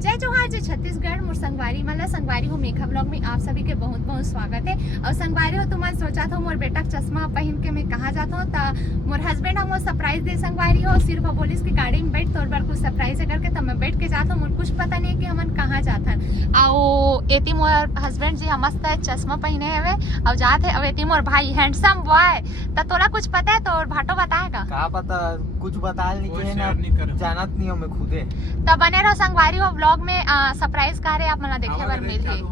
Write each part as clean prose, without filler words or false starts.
जय जोहार जय छत्तीसगढ़। मोर संगवारी मन ला संगवारी हो मेघा ब्लॉग में आप सभी के बहुत बहुत स्वागत है। और संगवारी हो तुम सोचा था मोर बेटा चश्मा पहन के मैं कहाँ जाता हूँ, तो मोर हस्बैंड हम सरप्राइज दे संगवारी हो। सिर्फ बोलिस की गाड़ी में बैठ तोर बार कुछ सरप्राइज करके तब मैं बैठ के जाता हूँ। मोर कुछ पता नहीं है कि हमन कहाँ जाता है। आओ एती मोर हस्बैंड जी मस्त चश्मा पहने हुए और जाते और एती मोर भाई हैंडसम बॉय। तो तोला कुछ पता है तो भाटो बताएगा का पता, कुछ बता नहीं ना, जानत नहीं हो मैं खुदे। तब बने रहो संगवारी हो ब्लॉग में सरप्राइज का रहे आप मना देखे बार मिल ही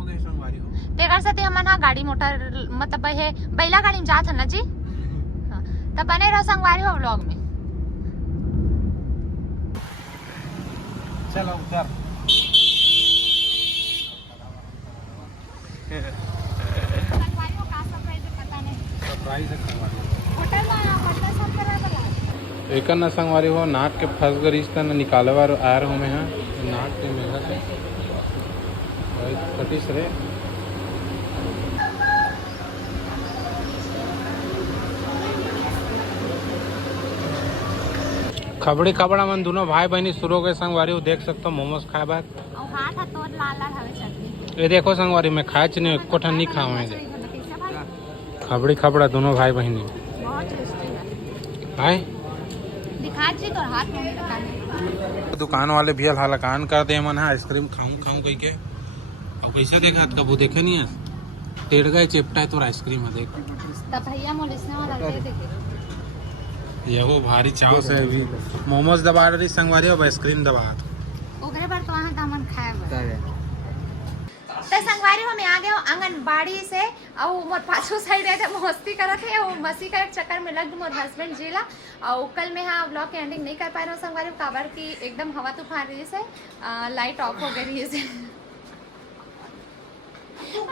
तेकर साथे हमन हा गाड़ी मोटर मतलब है बैला गाड़ी में जात है ना जी। हाँ, तब बने रहो संगवारी हो ब्लॉग में। चलो उधर संगवारी हो का सरप्राइज पता नहीं। सरप्राइज है संगवारी होटल सब करा बला एक न संगवारी हो नाक के फंस गरीस त निकाले बार आयर हो में नाक के मेघा से कटिस रे खबड़ी खबड़ा मन दोनों भाई बहनी शुरू के संगवारी हो देख सकते हो मोमोज खाए बार और हाथ तोड़ लाल लाल हवे चटनी। ये देखो संगवारी में खाए च नहीं कोठा नहीं खावे खबड़ी खबड़ा दोनों भाई बहनी बहुत टेस्टी है। हाय दिखा जी तो हाथ में लगाने दुकान वाले भी हलकान कर दे मन आइसक्रीम खाऊं खाऊं कह के और कैसे देखा कबू देखे नहीं है टेढ़ गए चिपटा है तो आइसक्रीम है देख तब भैया मोलिसने वाला दे देके ये वो भारी चाव से भी मोमोज दबा रही संगवारी और आइसक्रीम दबा ओकरे बार तो वहां का मन खाए तो संगवारी हो मैं आ गया आंगनबाड़ी से और मोर पाछू साइड है मस्ती करत है और मस्ती करे चक्कर में लग मोर हस्बैंड जी ला। और कल मैं हाँ ब्लॉग के एंडिंग नहीं कर पाए रहा संगवारी काबर की एकदम हवा तूफान रही से लाइट ऑफ हो गई है।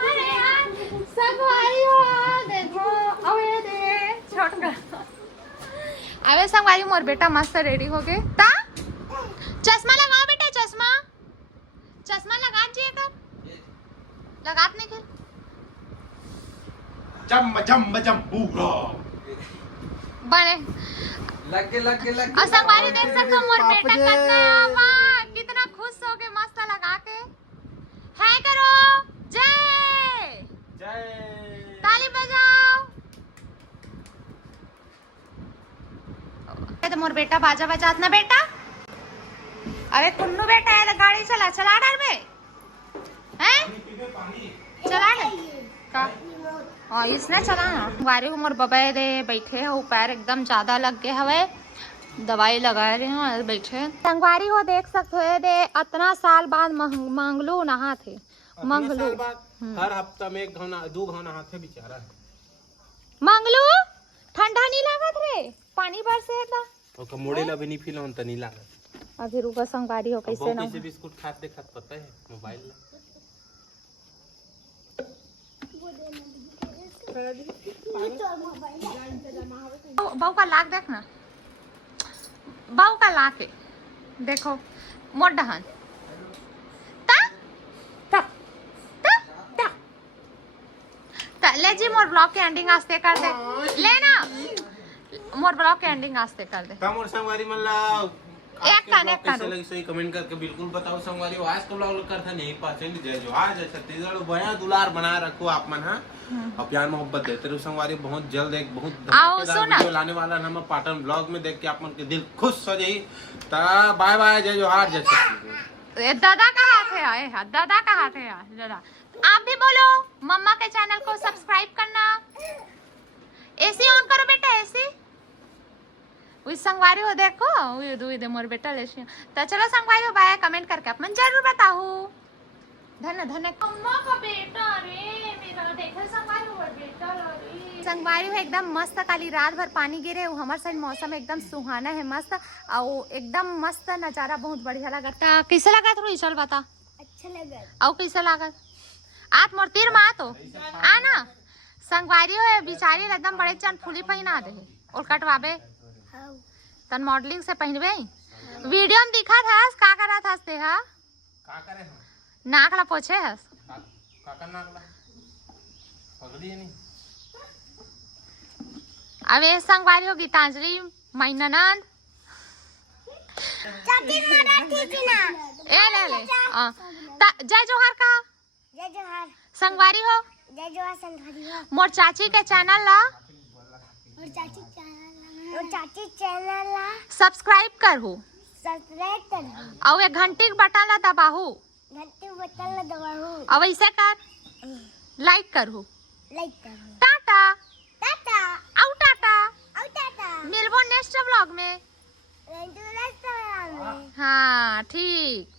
अरे यार संगवारी हो देखो अबे दे छोड़ कर अबे संगवारी मोर बेटा मस्त रेडी हो गए ता चश्मा लगाओ बेटा चश्मा लगा जी कर लगात नहीं कर जम जम जम पूरा बने लग और संगवारी देख सकते हो मोर बेटा कितना कितना खुश हो के मस्त लगा के हाय करो जय जय ताली बजाओ। तो मोर बेटा बाजा बजात ना बेटा। अरे कुन्नू बेटा है गाड़ी चला डर में हैं चला ले का हाँ इसने चला ना वारी उमर बबाए दे बैठे हो पैर एकदम ज्यादा लग गए हवे दवाई लगा रहे हो बैठे संगवारी हो देख सकते हो दे इतना साल बाद मंगलू नहा थे मंगलू हर हफ्ता में 1 घंटा 2 घंटा नहाते बेचारा मंगलू ठंडा नहीं लागत रे पानी बरसे था ओका मोड़े ला भी नहीं फील होन त नहीं लागत अभी रुका संगवारी हो कैसे ना कैसे बिस्कुट खाते देखत पता है मोबाइल ला बाऊ का लाख देख ना बाऊ का लाख है देखो मोट डहन ले जी मोर ब्लॉग के एंडिंग आस्ते कर दे लेना मोर ब्लॉग के एंडिंग आस्ते कर दे मोर संगवारी मन ला एक कैसे लगी सही कमेंट करके बिल्कुल बताओ संगवारी आज का ब्लॉग करता नहीं पाचन जय जोहार जय छत्तीसगढ़ बया दुलार बना रखो आप मन हां और प्यार मोहब्बत देते रहो संगवारी। बहुत जल्द एक बहुत धमाकेदार वीडियो लाने वाला हम पाटन ब्लॉग में देख के आप मन के दिल खुश हो जाई। ता बाय बाय जय जोहार जय छत्तीसगढ़। दादा का हाथ है आए दादा का हाथ है दादा आप भी बोलो मम्मा के चैनल को सब्सक्राइब करना एसी ऑन करो बेटा एसी उस संगवारी हो देखो दे मोर बेटा लेसी तो चलो संगवारी हो बाय कमेंट करके आप मन जरूर बताओ धन्य मम्मा का बेटा रे मेरा देखो संगवारी हो बेटा रे संगवारी हो एकदम मस्त काली रात भर पानी गिरे हमारे साइड मौसम एकदम सुहाना है मस्त और एकदम मस्त नजारा बहुत बढ़िया लगा। कैसा लगा तू चल बता अच्छा लगा और कैसा लगा आप मोर तीर मा तो आना संगवारी हो बिचारी एकदम बड़े चंद फूली पहना दे और कटवाबे तन मॉडलिंग से पहनबे वीडियो में दिखा था का करा था ते हा का करे नाक ला पोछे हस का करना अगला पगड़ी नहीं अबे संगवारी हो गीतांजलि मैननंद चाची मराठी की ना ए ले ले जय जोहार कहा। जय जोहार। संगवारी हो। जय जोहार संगवारी हो। मोर चाची के चैनल ला और चाची चैनल ला सब्सक्राइब करहु सब्सक्राइब करो और ये घंटी के बटन ला दबाहु घंटी बटन ला दबाओ और ऐसे कर लाइक करहु। लाइक करो। टाटा टाटा आउ टाटा टाटा मिलबो नेक्स्ट व्लॉग में। रेंटू रेस्टोरेंट में। हाँ ठीक।